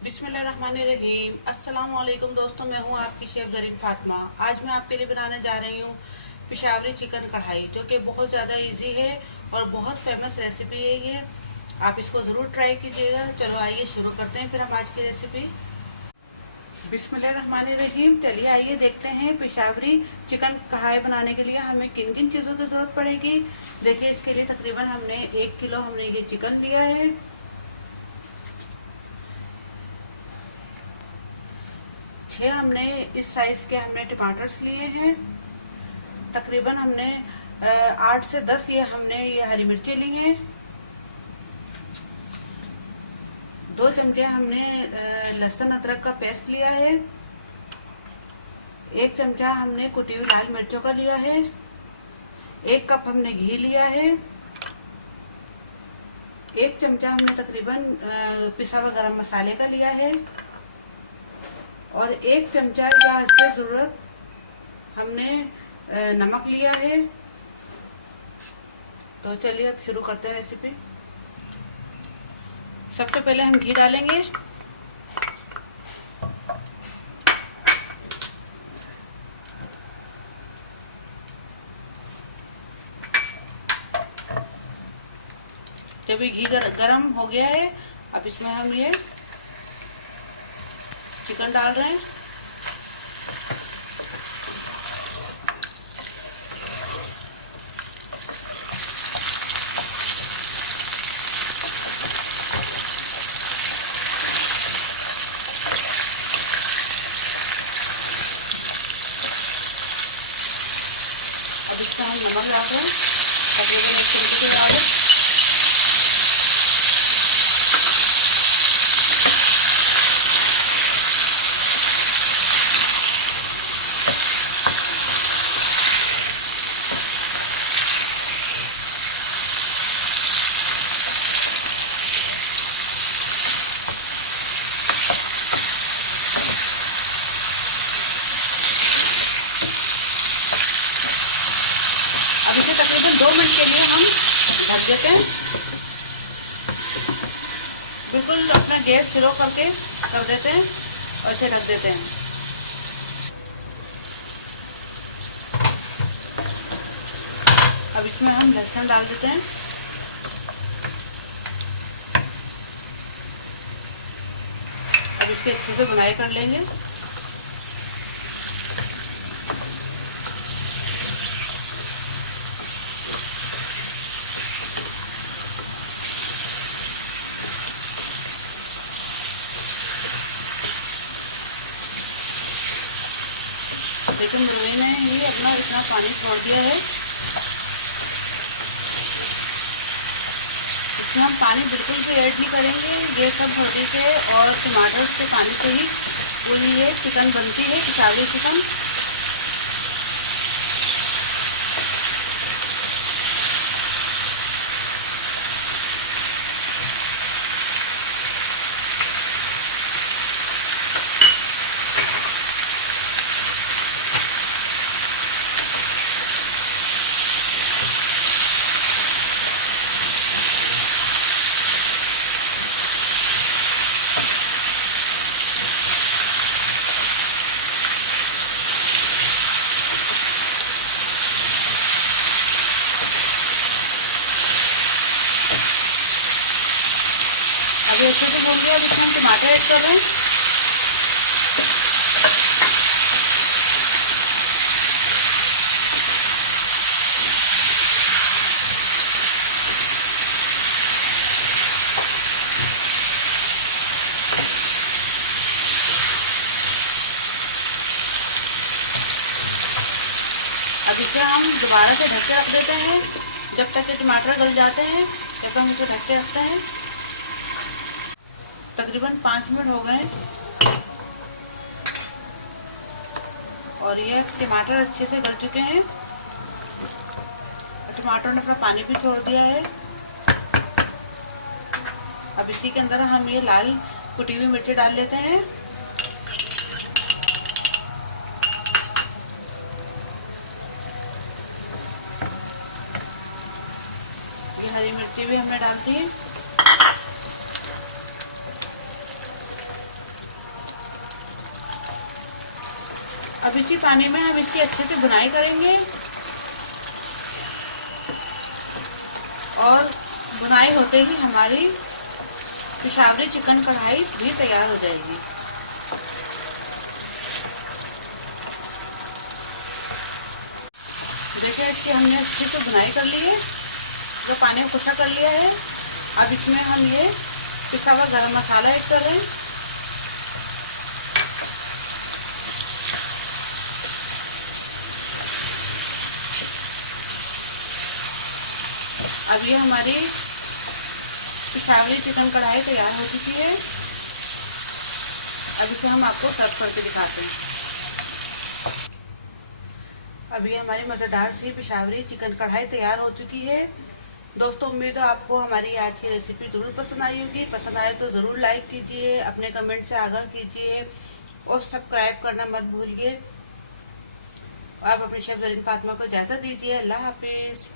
बिस्मिल्लाहिर्रहमानिर्रहीम। अस्सलाम वालेकुम दोस्तों, मैं हूं आपकी शेफ ज़रीन फातिमा। आज मैं आपके लिए बनाने जा रही हूं पेशावरी चिकन कढ़ाई, जो कि बहुत ज़्यादा इजी है और बहुत फेमस रेसिपी है ये। आप इसको ज़रूर ट्राई कीजिएगा। चलो आइए शुरू करते हैं फिर हम आज की रेसिपी। बिस्मिल्लाहिर्रहमानिर्रहीम। चलिए आइए देखते हैं पेशावरी चिकन कढ़ाई बनाने के लिए हमें किन किन चीज़ों की ज़रूरत पड़ेगी। देखिए, इसके लिए तकरीबन हमने 1 किलो हमने ये चिकन लिया है। 6 हमने इस साइज के हमने टमाटर्स लिए हैं। तकरीबन हमने 8 से 10 ये हरी मिर्चें ली हैं। 2 चमचे हमने लहसुन अदरक का पेस्ट लिया है। 1 चमचा हमने कुटी हुई लाल मिर्चों का लिया है। 1 कप हमने घी लिया है। 1 चमचा हमने तकरीबन पिसा हुआ गरम मसाले का लिया है और 1 चमचा या इसकी ज़रूरत हमने नमक लिया है। तो चलिए अब शुरू करते हैं रेसिपी। सबसे पहले हम घी डालेंगे। जब ये घी गरम हो गया है, अब इसमें हम ये चिकन डाल रहे हैं। अब इसमें हम नमक डाल रहे हैं, तकरीबन 1 चमचे के डाल दें। अब इसे तकरीबन 2 मिनट के लिए हम ढक देते हैं। बिल्कुल अपना गैस स्लो करके कर देते हैं और इसे ढक देते हैं। अब इसमें हम लहसुन डाल देते हैं। अब इसके अच्छे से बुनाई कर लेंगे। लेकिन ग्रेवी ने ही अपना इतना पानी छोड़ दिया है। इसमें हम पानी बिल्कुल भी ऐड नहीं करेंगे। ये सब हल्दी से और टमाटर से पानी से ही पूरी ये चिकन बनती है, पेशावरी चिकन। अभी अच्छे से भून गया, जिसमें हम टमाटर ऐड कर रहे हैं। अब इसे हम दोबारा से ढक के रख देते हैं जब तक कि टमाटर गल जाते हैं। जब हम इसे ढक के रखते हैं, तकरीबन 5 मिनट हो गए और ये टमाटर अच्छे से गल चुके हैं। टमाटर ने अपना पानी भी छोड़ दिया है। अब इसी के अंदर हम ये लाल कुटी हुई मिर्ची डाल लेते हैं। ये हरी मिर्ची भी हमने डाल दी है। अब इसी पानी में हम इसकी अच्छे से भुनाई करेंगे और भुनाई होते ही हमारी पेशावरी चिकन कढ़ाई भी तैयार हो जाएगी। देखिए इसकी हमने अच्छे से भुनाई कर ली है, तो पानी खुशा कर लिया है। अब इसमें हम ये पिसा हुआ गरम मसाला ऐड कर रहे हैं। अब ये हमारी पेशावरी चिकन कढ़ाई तैयार हो चुकी है। अब इसे हम आपको सर्व करके दिखाते हैं। अब ये हमारी मज़ेदार सी पेशावरी चिकन कढ़ाई तैयार हो चुकी है। दोस्तों उम्मीद है आपको हमारी आज की रेसिपी ज़रूर पसंद आई होगी। पसंद आए तो ज़रूर लाइक कीजिए, अपने कमेंट से आगाह कीजिए और सब्सक्राइब करना मत भूलिए। आप अपने शेफ ज़रीन फातिमा को इजाज़त दीजिए। अल्लाह हाफिज़।